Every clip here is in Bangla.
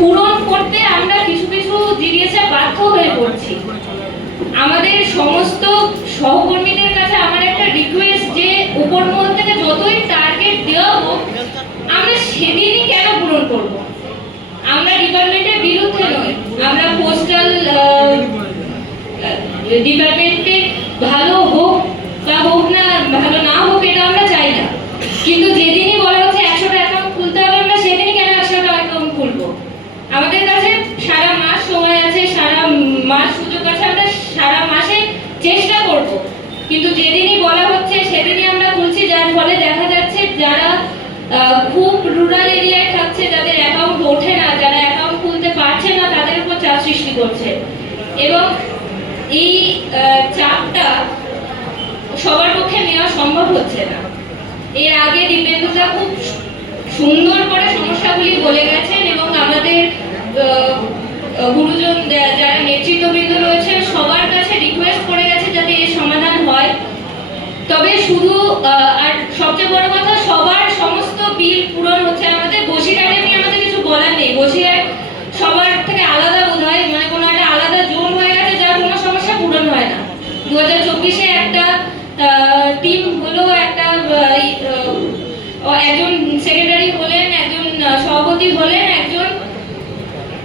পূরণ করতে আমরা কিছু কিছু জিনিসে বাধ্য হয়ে পড়ছি। আমাদের সমস্ত সহকর্মীদের কাছে আমার একটা রিকোয়েস্ট যে উপর মহল থেকে যতই টার্গেট দেওয়া হোক আমরা সেদিনই কেন পূরণ করব? আমরা ডিপার্টমেন্টের বিরুদ্ধে নই, আমরা পোস্টাল ডিপার্টমেন্টে ভালো হোক বা হোক না, ভালো না হোক এটা আমরা চাই না, কিন্তু যেদিনই বলা হচ্ছে 100টা অ্যাকাউন্ট খুলতে হবে আমরা সেদিনই কেন 100টা অ্যাকাউন্ট খুলবো? আমাদের কাছে সারা মাস সময় আছে, সারা মাস সুযোগ আছে, আমরা সারা মাসে চেষ্টা করব, কিন্তু যেদিনই বলা হচ্ছে সেদিনই আমরা খুলছি, যার ফলে দেখা যাচ্ছে যারা খুব রুরাল এরিয়ায় থাকছে, যাদের অ্যাকাউন্ট ওঠে না, যারা অ্যাকাউন্ট খুলতে পারছে না, তাদের উপর চাপ সৃষ্টি করছে। এবং এই চাপটা সবার পক্ষে নেওয়া সম্ভব হচ্ছে না। এর আগে দীপেন্দুদা খুব সুন্দর করে সমস্যাগুলি বলে গেছেন এবং আমাদের গুরুজন যারা নেতৃত্ববৃন্দ রয়েছে সবার কাছে রিকোয়েস্ট করে গেছে যাতে এর সমাধান হয়। তবে শুধু আর সবচেয়ে বড় কথা, সবার সমস্ত বিল পূরণ হচ্ছে। আমাদের বসিরহাটে নিয়ে আমাদের কিছু বলার নেই, বসিরহাট সবার থেকে আলাদা বোধ হয়, মানে কোনো একটা আলাদা জোন হয়ে গেছে যার কোনো সমস্যা পূরণ হয় না। 2024-এ একটা টিম হলো, একটা একজন সেক্রেটারি হলেন, একজন সভাপতি হলেন একজন,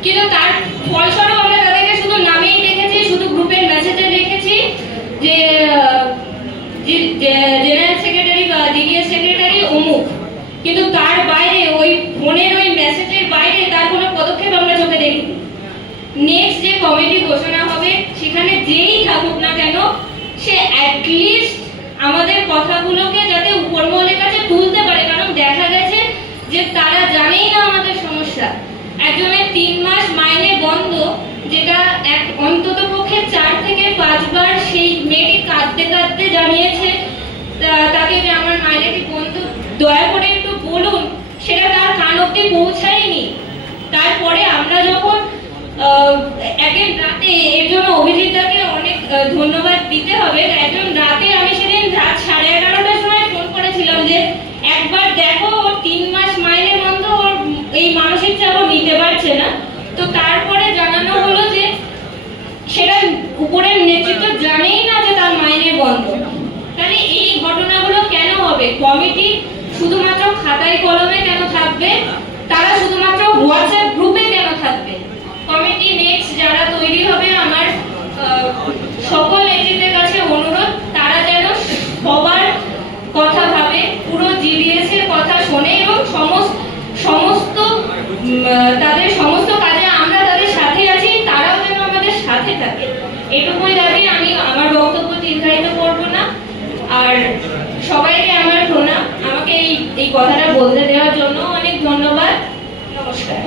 কিন্তু তার ফলস্বরূপ আমরা তাদেরকে শুধু নামেই দেখেছি, শুধু গ্রুপের মেসেজে দেখেছি যে জেনারেল সেক্রেটারি বা জিডিএস সেক্রেটারি অমুক, কিন্তু তার বাইরে ওই ফোনের ওই মেসেজের বাইরে তার কোনো পদক্ষেপ আমরা চোখে দেখিনি। নেক্সট যে কমিটি ঘোষণা হবে সেখানে যেই থাকুক না কেন সে অ্যাটলিস্ট আমাদের কথাগুলোকে যাতে উপরমহলের কাছে তুলতে পারে, কারণ দেখা গেছে যে তারা জানেই না আমাদের সমস্যা। একজনের 3 মাস মাইনে বন্ধ, যেটা অন্তত পক্ষে 4 থেকে 5 বার সেই মেয়েটি কাঁদতে কাঁদতে জানিয়েছে তাকে যে আমার মাইনেটি বন্ধ, দয়া করে একটু বলুন, সেটা তার কান অব্দি পৌঁছায়নি। তারপরে আমরা যখন একদিন রাতে, এর জন্য অভিজিৎদাকে অনেক ধন্যবাদ দিতে হবে, একজন রাতে আমি সেদিন রাত 11:30টার সময় ফোন করেছিলাম যে একবার দেখো ওর 3 মাস মাইনে বন্ধ, ওর এই মানসিক চাপ নিতে পারছে না। তো তারপরে জানানো হলো যে সেটা উপরের নেতৃত্ব জানেই না যে তার মাইনে বন্ধ। তাহলে এই ঘটনাগুলো কেন হবে? কমিটি শুধুমাত্র খাতায় কলমে কেন থাকবে? তারা শুধুমাত্র হোয়াটসঅ্যাপ গ্রুপে কেন থাকবে? কমিটি নেক্সট যারা তৈরি হবে, আমার সকল নেতৃত্বের কাছে অনুরোধ, তারা যেন সবার কথা ভাবে, পুরো জিডিএস এর কথা শোনে এবং সমস্ত তাদের সমস্ত কাজে আমরা তাদের সাথে আছি, তারাও যেন আমাদের সাথে থাকে। এটুকুই দাবি। আমি আমার বক্তব্য দীর্ঘায়িত করব না। আর সবাইকে আমার প্রণাম, আমাকে এই কথাটা বলতে দেওয়ার জন্য অনেক ধন্যবাদ। নমস্কার।